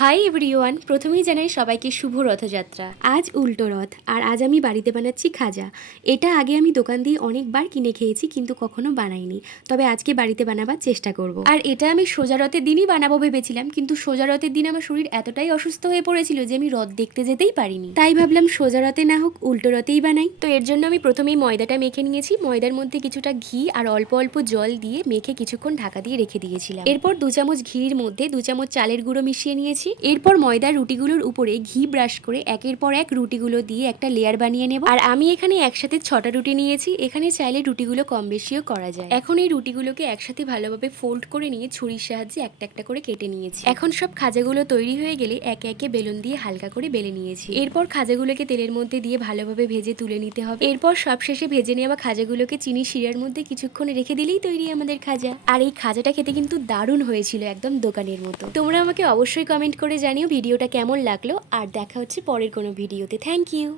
Hi everyone, প্রথমেই জানাই সবাইকে শুভ রথযাত্রা। আজ উল্টো রথ, আর আজ আমি বাড়িতে বানাচ্ছি খাজা। এটা আগে আমি দোকান দিয়ে অনেকবার কিনে খেয়েছি, কিন্তু কখনো বানাইনি। তবে আজকে বাড়িতে বানাবার চেষ্টা করব। আর এটা আমি সোজা রথের দিনই বানাবো ভেবেছিলাম, কিন্তু সোজা রথের দিন আমার শরীর এতটাই অসুস্থ হয়ে পড়েছিল যে আমি রথ দেখতে যেতেই পারিনি। তাই ভাবলাম সোজা রথে না হোক উল্টো রথেই বানাই। তো এর জন্য আমি প্রথমেই ময়দাটা মেখে নিয়েছি। ময়দার মধ্যে কিছুটা ঘি আর অল্প অল্প জল দিয়ে মেখে কিছুক্ষণ ঢাকা দিয়ে রেখে দিয়েছিলাম। এরপর 2 চামচ ঘির মধ্যে 2 চামচ চালের গুঁড়ো মিশিয়ে নিয়েছি। এরপর ময়দার রুটিগুলোর উপরে ঘি ব্রাশ করে একের পর এক রুটিগুলো দিয়ে একটা লেয়ার বানিয়ে নেব। আর আমি এখানে একসাথে 6টা রুটি নিয়েছি। এখানে চাইলে রুটিগুলো কম বেশিও করা যায়। এখন এই রুটিগুলোকে একসাথে ভালোভাবে ফোল্ড করে নিয়ে ছুরির সাহায্যে একটা একটা করে কেটে নিয়েছি। এখন সব খাজাগুলো তৈরি হয়ে গেলে একে একে বেলুন দিয়ে হালকা করে বেলে নিয়েছি। এরপর খাজাগুলোকে তেলের মধ্যে দিয়ে ভালোভাবে ভেজে তুলে নিতে হবে। এরপর সব শেষে ভেজে নেওয়া খাজাগুলোকে চিনি শিরার মধ্যে কিছুক্ষণ রেখে দিলেই তৈরি আমাদের খাজা। আর এই খাজাটা খেতে কিন্তু দারুণ হয়েছিল, একদম দোকানের মতো। তোমরা আমাকে অবশ্যই কমেন্ট করে জানিও ভিডিওটা কেমন লাগলো, আর দেখা হচ্ছে পরের কোনো ভিডিওতে। Thank you.